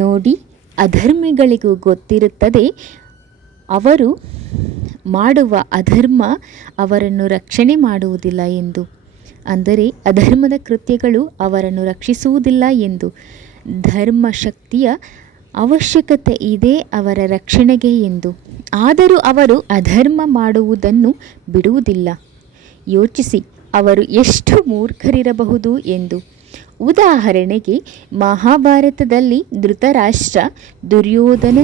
ನೋಡಿ, ಅಧರ್ಮಿಗಳಿಗೂ ಗೊತ್ತಿರುತ್ತದೆ ಅವರು ಮಾಡುವ ಅಧರ್ಮ ಅವರನ್ನು ರಕ್ಷಣೆ ಮಾಡುವುದಿಲ್ಲ ಎಂದು. ಅಂದರೆ ಅಧರ್ಮದ ಕೃತ್ಯಗಳು ಅವರನ್ನು ರಕ್ಷಿಸುವುದಿಲ್ಲ ಎಂದು. ಧರ್ಮಶಕ್ತಿಯ ಅವಶ್ಯಕತೆ ಇದೆ ಅವರ ರಕ್ಷಣೆಗೆ ಎಂದು. ಆದರೂ ಅವರು ಅಧರ್ಮ ಮಾಡುವುದನ್ನು ಬಿಡುವುದಿಲ್ಲ. ಯೋಚಿಸಿ, ಅವರು ಎಷ್ಟು ಮೂರ್ಖರಿರಬಹುದು ಎಂದು. ಉದಾಹರಣೆಗೆ, ಮಹಾಭಾರತದಲ್ಲಿ ಧೃತರಾಷ್ಟ್ರ, ದುರ್ಯೋಧನ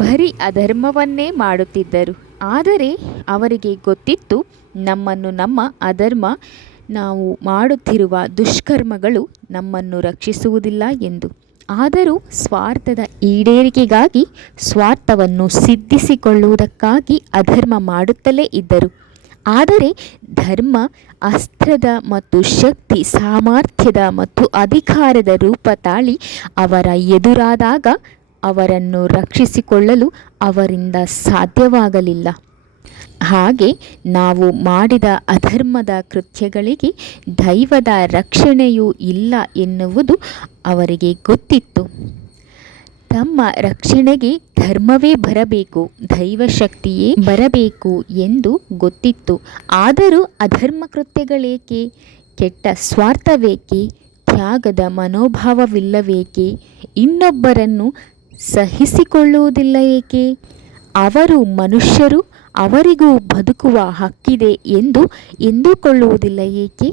ಬರೀ ಅಧರ್ಮವನ್ನೇ ಮಾಡುತ್ತಿದ್ದರು. ಆದರೆ ಅವರಿಗೆ ಗೊತ್ತಿತ್ತು ನಮ್ಮ ಅಧರ್ಮ, ನಾವು ಮಾಡುತ್ತಿರುವ ದುಷ್ಕರ್ಮಗಳು ನಮ್ಮನ್ನು ರಕ್ಷಿಸುವುದಿಲ್ಲ ಎಂದು. ಆದರೂ ಸ್ವಾರ್ಥದ ಈಡೇರಿಕೆಗಾಗಿ, ಸ್ವಾರ್ಥವನ್ನು ಸಿದ್ಧಿಸಿಕೊಳ್ಳುವುದಕ್ಕಾಗಿ ಅಧರ್ಮ ಮಾಡುತ್ತಲೇ ಇದ್ದರು. ಆದರೆ ಧರ್ಮ ಅಸ್ತ್ರದ ಮತ್ತು ಶಕ್ತಿ, ಸಾಮರ್ಥ್ಯದ ಮತ್ತು ಅಧಿಕಾರದ ರೂಪ ತಾಳಿ ಅವರ ಎದುರಾದಾಗ ಅವರನ್ನು ರಕ್ಷಿಸಿಕೊಳ್ಳಲು ಅವರಿಂದ ಸಾಧ್ಯವಾಗಲಿಲ್ಲ. ಹಾಗೆ ನಾವು ಮಾಡಿದ ಅಧರ್ಮದ ಕೃತ್ಯಗಳಿಗೆ ದೈವದ ರಕ್ಷಣೆಯೂ ಇಲ್ಲ ಎನ್ನುವುದು ಅವರಿಗೆ ಗೊತ್ತಿತ್ತು. ತಮ್ಮ ರಕ್ಷಣೆಗೆ ಧರ್ಮವೇ ಬರಬೇಕು, ದೈವಶಕ್ತಿಯೇ ಬರಬೇಕು ಎಂದು ಗೊತ್ತಿತ್ತು. ಆದರೂ ಅಧರ್ಮ ಕೃತ್ಯಗಳೇಕೆ? ಕೆಟ್ಟ ಸ್ವಾರ್ಥವೇಕೆ? ತ್ಯಾಗದ ಮನೋಭಾವವಿಲ್ಲವೇಕೆ? ಇನ್ನೊಬ್ಬರನ್ನು ಸಹಿಸಿಕೊಳ್ಳುವುದಿಲ್ಲ ಏಕೆ? ಅವರು ಮನುಷ್ಯರು, ಅವರಿಗೂ ಬದುಕುವ ಹಕ್ಕಿದೆ ಎಂದು ಎಂದುಕೊಳ್ಳುವುದಿಲ್ಲ ಏಕೆ?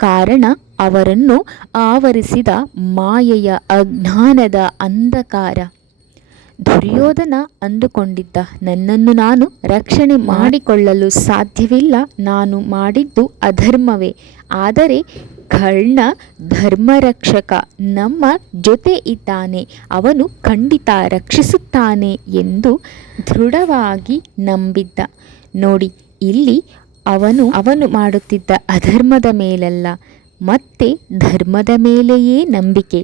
ಕಾರಣ ಅವರನ್ನು ಆವರಿಸಿದ ಮಾಯೆಯ ಅಜ್ಞಾನದ ಅಂಧಕಾರ. ದುರ್ಯೋಧನ ಅಂದುಕೊಂಡಿದ್ದ, ನನ್ನನ್ನು ನಾನು ರಕ್ಷಣೆ ಮಾಡಿಕೊಳ್ಳಲು ಸಾಧ್ಯವಿಲ್ಲ, ನಾನು ಮಾಡಿದ್ದು ಅಧರ್ಮವೇ. ಆದರೆ ಕರ್ಣ ಧರ್ಮರಕ್ಷಕ, ನಮ್ಮ ಜೊತೆ ಇದ್ದಾನೆ, ಅವನು ಖಂಡಿತ ರಕ್ಷಿಸುತ್ತಾನೆ ಎಂದು ದೃಢವಾಗಿ ನಂಬಿದ್ದ. ನೋಡಿ, ಇಲ್ಲಿ ಅವನು ಮಾಡುತ್ತಿದ್ದ ಅಧರ್ಮದ ಮೇಲಲ್ಲ, ಮತ್ತೆ ಧರ್ಮದ ಮೇಲೆಯೇ ನಂಬಿಕೆ.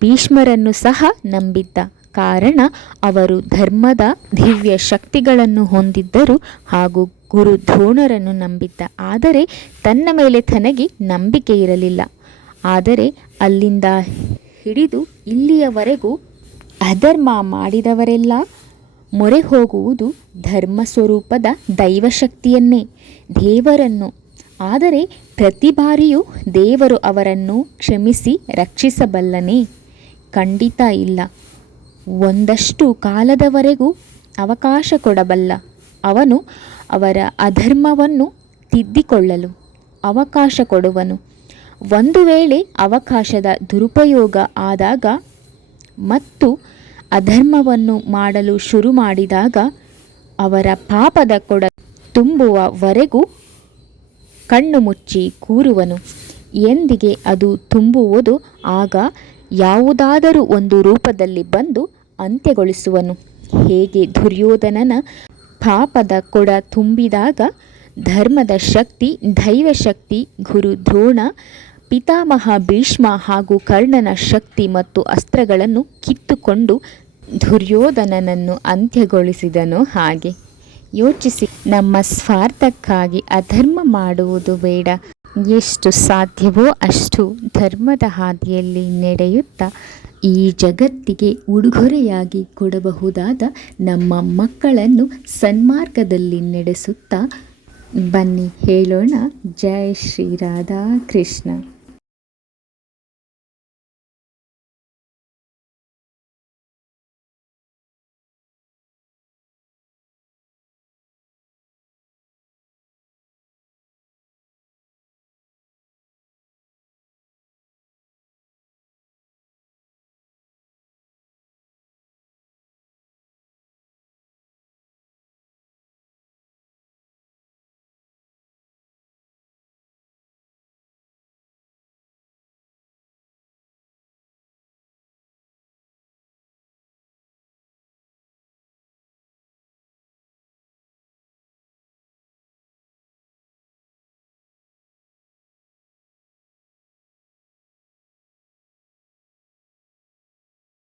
ಭೀಷ್ಮರನ್ನು ಸಹ ನಂಬಿದ್ದ. ಕಾರಣ ಅವರು ಧರ್ಮದ ದಿವ್ಯ ಶಕ್ತಿಗಳನ್ನು ಹೊಂದಿದ್ದರು ಹಾಗೂ ಗುರು ದ್ರೋಣರನ್ನು ನಂಬಿದ್ದ. ಆದರೆ ತನ್ನ ಮೇಲೆ ತನಗೆ ನಂಬಿಕೆ ಇರಲಿಲ್ಲ. ಆದರೆ ಅಲ್ಲಿಂದ ಹಿಡಿದು ಇಲ್ಲಿಯವರೆಗೂ ಅಧರ್ಮ ಮಾಡಿದವರೆಲ್ಲ ಮೊರೆ ಹೋಗುವುದು ಧರ್ಮ ಸ್ವರೂಪದ ದೈವಶಕ್ತಿಯನ್ನೇ, ದೇವರನ್ನು. ಆದರೆ ಪ್ರತಿ ಬಾರಿಯೂ ದೇವರು ಅವರನ್ನು ಕ್ಷಮಿಸಿ ರಕ್ಷಿಸಬಲ್ಲನೇ? ಖಂಡಿತ ಇಲ್ಲ. ಒಂದಷ್ಟು ಕಾಲದವರೆಗೂ ಅವಕಾಶ ಕೊಡಬಲ್ಲ. ಅವನು ಅವರ ಅಧರ್ಮವನ್ನು ತಿದ್ದಿಕೊಳ್ಳಲು ಅವಕಾಶ ಕೊಡುವನು. ಒಂದು ವೇಳೆ ಅವಕಾಶದ ದುರುಪಯೋಗ ಆದಾಗ ಮತ್ತು ಅಧರ್ಮವನ್ನು ಮಾಡಲು ಶುರು ಮಾಡಿದಾಗ ಅವರ ಪಾಪದ ಕೊಡ ತುಂಬುವವರೆಗೂ ಕಣ್ಣು ಮುಚ್ಚಿ ಕೂರುವನು. ಎಂದಿಗೆ ಅದು ತುಂಬುವುದು, ಆಗ ಯಾವುದಾದರೂ ಒಂದು ರೂಪದಲ್ಲಿ ಬಂದು ಅಂತ್ಯಗೊಳಿಸುವನು. ಹೇಗೆ ದುರ್ಯೋಧನನ ಪಾಪದ ಕೊಡ ತುಂಬಿದಾಗ ಧರ್ಮದ ಶಕ್ತಿ, ದೈವಶಕ್ತಿ, ಗುರು ದ್ರೋಣ, ಪಿತಾಮಹ ಭೀಷ್ಮ ಹಾಗೂ ಕರ್ಣನ ಶಕ್ತಿ ಮತ್ತು ಅಸ್ತ್ರಗಳನ್ನು ಕಿತ್ತುಕೊಂಡು ದುರ್ಯೋಧನನನ್ನು ಅಂತ್ಯಗೊಳಿಸಿದನು. ಹಾಗೆ ಯೋಚಿಸಿ, ನಮ್ಮ ಸ್ವಾರ್ಥಕ್ಕಾಗಿ ಅಧರ್ಮ ಮಾಡುವುದು ಬೇಡ. ಎಷ್ಟು ಸಾಧ್ಯವೋ ಅಷ್ಟು ಧರ್ಮದ ಹಾದಿಯಲ್ಲಿ ನಡೆಯುತ್ತಾ ಈ ಜಗತ್ತಿಗೆ ಉಡುಗೊರೆಯಾಗಿ ಕೊಡಬಹುದಾದ ನಮ್ಮ ಮಕ್ಕಳನ್ನು ಸನ್ಮಾರ್ಗದಲ್ಲಿ ನಡೆಸುತ್ತಾ ಬನ್ನಿ ಹೇಳೋಣ. ಜೈ ಶ್ರೀ ರಾಧಾ ಕೃಷ್ಣ.